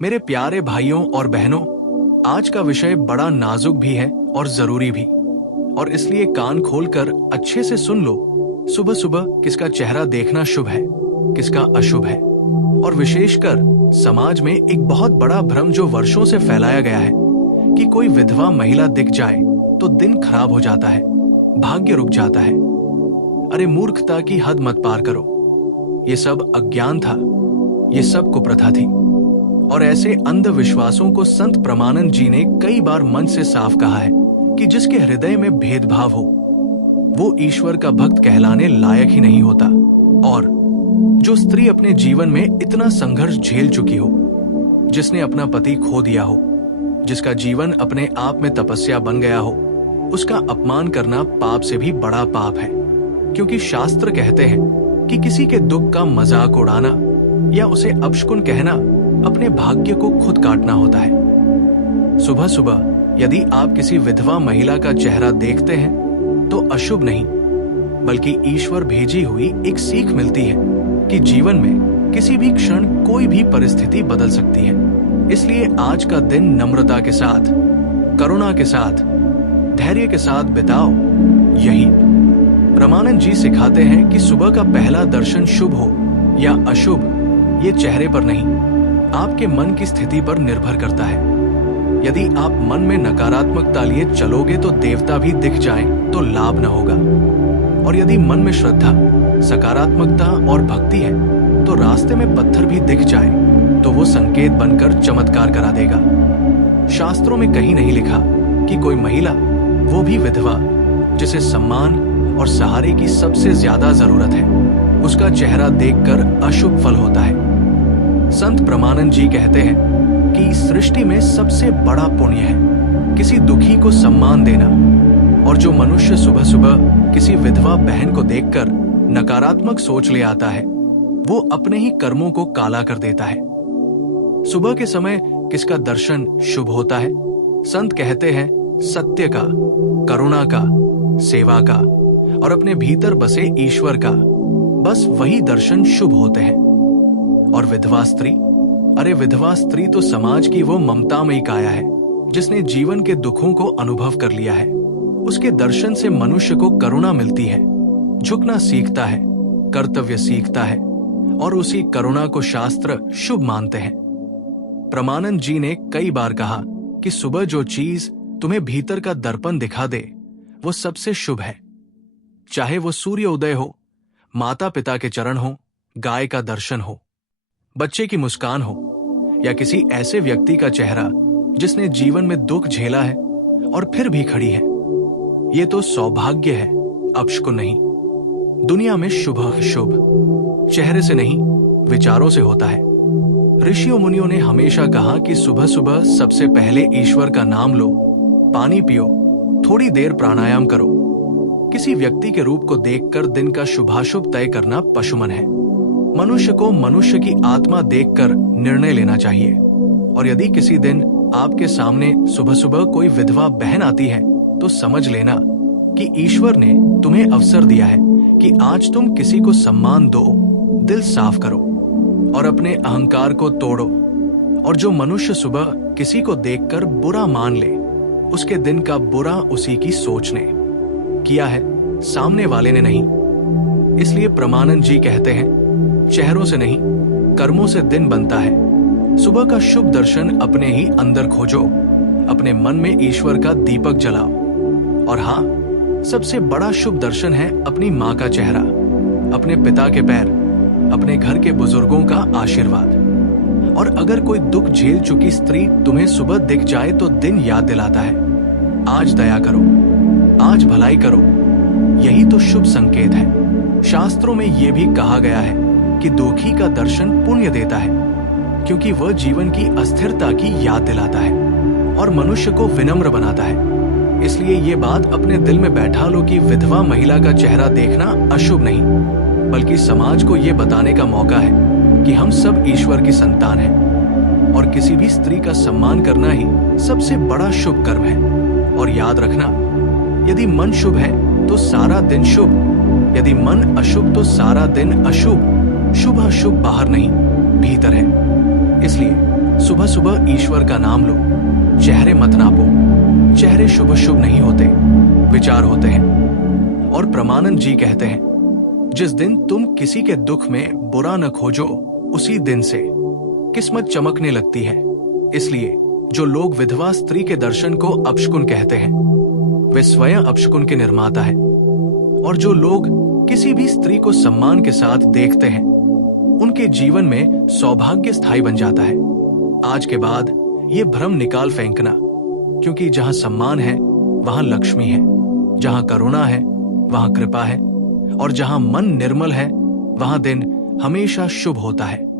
मेरे प्यारे भाइयों और बहनों, आज का विषय बड़ा नाजुक भी है और जरूरी भी, और इसलिए कान खोलकर अच्छे से सुन लो। सुबह सुबह किसका चेहरा देखना शुभ है, किसका अशुभ है, और विशेषकर समाज में एक बहुत बड़ा भ्रम जो वर्षों से फैलाया गया है कि कोई विधवा महिला दिख जाए तो दिन खराब हो जाता है, भाग्य रुक जाता है। अरे मूर्खता की हद मत पार करो। ये सब अज्ञान था, ये सब कुप्रथा थी, और ऐसे अंधविश्वासों को संत प्रमानंद जी ने कई बार मन से साफ कहा है कि जिसके हृदय में भेदभाव हो वो ईश्वर का भक्त कहलाने लायक ही नहीं होता। और जो स्त्री अपने जीवन में इतना संघर्ष झेल चुकी हो, जिसने अपना पति खो दिया हो, जिसका जीवन अपने आप में तपस्या बन गया हो, उसका अपमान करना पाप से भी बड़ा पाप है। क्योंकि शास्त्र कहते हैं कि किसी के दुख का मजाक उड़ाना या उसे अपशकुन कहना अपने भाग्य को खुद काटना होता है। सुबह सुबह यदि आप किसी विधवा महिला का चेहरा देखते हैं तो अशुभ नहीं, बल्कि ईश्वर भेजी हुई एक सीख मिलती है कि जीवन में किसी भी क्षण कोई भी परिस्थिति बदल सकती है। इसलिए आज का दिन नम्रता के साथ, करुणा के साथ, धैर्य के साथ बिताओ। यही प्रमानंद जी सिखाते हैं कि सुबह का पहला दर्शन शुभ हो या अशुभ, ये चेहरे पर नहीं, आपके मन की स्थिति पर निर्भर करता है। यदि आप मन में नकारात्मकता लिए चलोगे तो देवता भी दिख जाएं तो लाभ न होगा, और यदि मन में श्रद्धा, सकारात्मकता और भक्ति है तो रास्ते में पत्थर भी दिख जाए तो वो संकेत बनकर चमत्कार करा देगा। शास्त्रों में कहीं नहीं लिखा कि कोई महिला, वो भी विधवा, जिसे सम्मान और सहारे की सबसे ज्यादा जरूरत है, उसका चेहरा देखकर अशुभ फल होता है। संत प्रमानंद जी कहते हैं कि सृष्टि में सबसे बड़ा पुण्य है किसी दुखी को सम्मान देना, और जो मनुष्य सुबह सुबह किसी विधवा बहन को देखकर नकारात्मक सोच ले आता है वो अपने ही कर्मों को काला कर देता है। सुबह के समय किसका दर्शन शुभ होता है? संत कहते हैं सत्य का, करुणा का, सेवा का और अपने भीतर बसे ईश्वर का, बस वही दर्शन शुभ होते हैं। और विधवा स्त्री, अरे विधवा स्त्री तो समाज की वो ममतामयी काया है जिसने जीवन के दुखों को अनुभव कर लिया है। उसके दर्शन से मनुष्य को करुणा मिलती है, झुकना सीखता है, कर्तव्य सीखता है, और उसी करुणा को शास्त्र शुभ मानते हैं। प्रमानंद जी ने कई बार कहा कि सुबह जो चीज तुम्हें भीतर का दर्पण दिखा दे वो सबसे शुभ है। चाहे वो सूर्य उदय हो, माता पिता के चरण हो, गाय का दर्शन हो, बच्चे की मुस्कान हो, या किसी ऐसे व्यक्ति का चेहरा जिसने जीवन में दुख झेला है और फिर भी खड़ी है, ये तो सौभाग्य है, अपशकुन नहीं। दुनिया में शुभ अशुभ चेहरे से नहीं, विचारों से होता है। ऋषियों मुनियों ने हमेशा कहा कि सुबह सुबह सबसे पहले ईश्वर का नाम लो, पानी पियो, थोड़ी देर प्राणायाम करो। किसी व्यक्ति के रूप को देखकर दिन का शुभाशुभ तय करना पशुमन है। मनुष्य को मनुष्य की आत्मा देखकर निर्णय लेना चाहिए। और यदि किसी दिन आपके सामने सुबह सुबह कोई विधवा बहन आती है तो समझ लेना कि ईश्वर ने तुम्हें अवसर दिया है कि आज तुम किसी को सम्मान दो, दिल साफ करो और अपने अहंकार को तोड़ो। और जो मनुष्य सुबह किसी को देखकर बुरा मान ले, उसके दिन का बुरा उसी की सोच ने किया है, सामने वाले ने नहीं। इसलिए प्रमानंद जी कहते हैं चेहरों से नहीं, कर्मों से दिन बनता है। सुबह का शुभ दर्शन अपने ही अंदर खोजो, अपने मन में ईश्वर का दीपक जलाओ। और हाँ, सबसे बड़ा शुभ दर्शन है अपनी माँ का चेहरा, अपने पिता के पैर, अपने घर के बुजुर्गों का आशीर्वाद। और अगर कोई दुख झेल चुकी स्त्री तुम्हें सुबह दिख जाए तो दिन याद दिलाता है, आज दया करो, आज भलाई करो। यही तो शुभ संकेत है। शास्त्रों में यह भी कहा गया है कि दुखी का दर्शन पुण्य देता है, क्योंकि वह जीवन की अस्थिरता की याद दिलाता है और मनुष्य को विनम्र बनाता है। इसलिए ये बात अपने दिल में बैठा लो कि विधवा महिला का चेहरा देखना अशुभ नहीं, बल्कि समाज को ये बताने का मौका है कि हम सब ईश्वर की संतान हैं, और किसी भी स्त्री का सम्मान करना ही सबसे बड़ा शुभ कर्म है। और याद रखना, यदि मन शुभ है तो सारा दिन शुभ, यदि मन अशुभ तो सारा दिन अशुभ। शुभ अशुभ बाहर नहीं, भीतर है। इसलिए सुबह सुबह ईश्वर का नाम लो, चेहरे मत नापो। चेहरे शुभ शुभ नहीं होते, विचार होते हैं। और प्रमानंद जी कहते हैं, जिस दिन तुम किसी के दुख में बुरा न खोजो, उसी दिन से किस्मत चमकने लगती है। इसलिए जो लोग विधवा स्त्री के दर्शन को अपशकुन कहते हैं, वे स्वयं अपशकुन के निर्माता हैं। और जो लोग किसी भी स्त्री को सम्मान के साथ देखते हैं, उनके जीवन में सौभाग्य स्थायी बन जाता है। आज के बाद ये भ्रम निकाल फेंकना, क्योंकि जहां सम्मान है वहां लक्ष्मी है, जहां करुणा है वहां कृपा है, और जहां मन निर्मल है वहां दिन हमेशा शुभ होता है।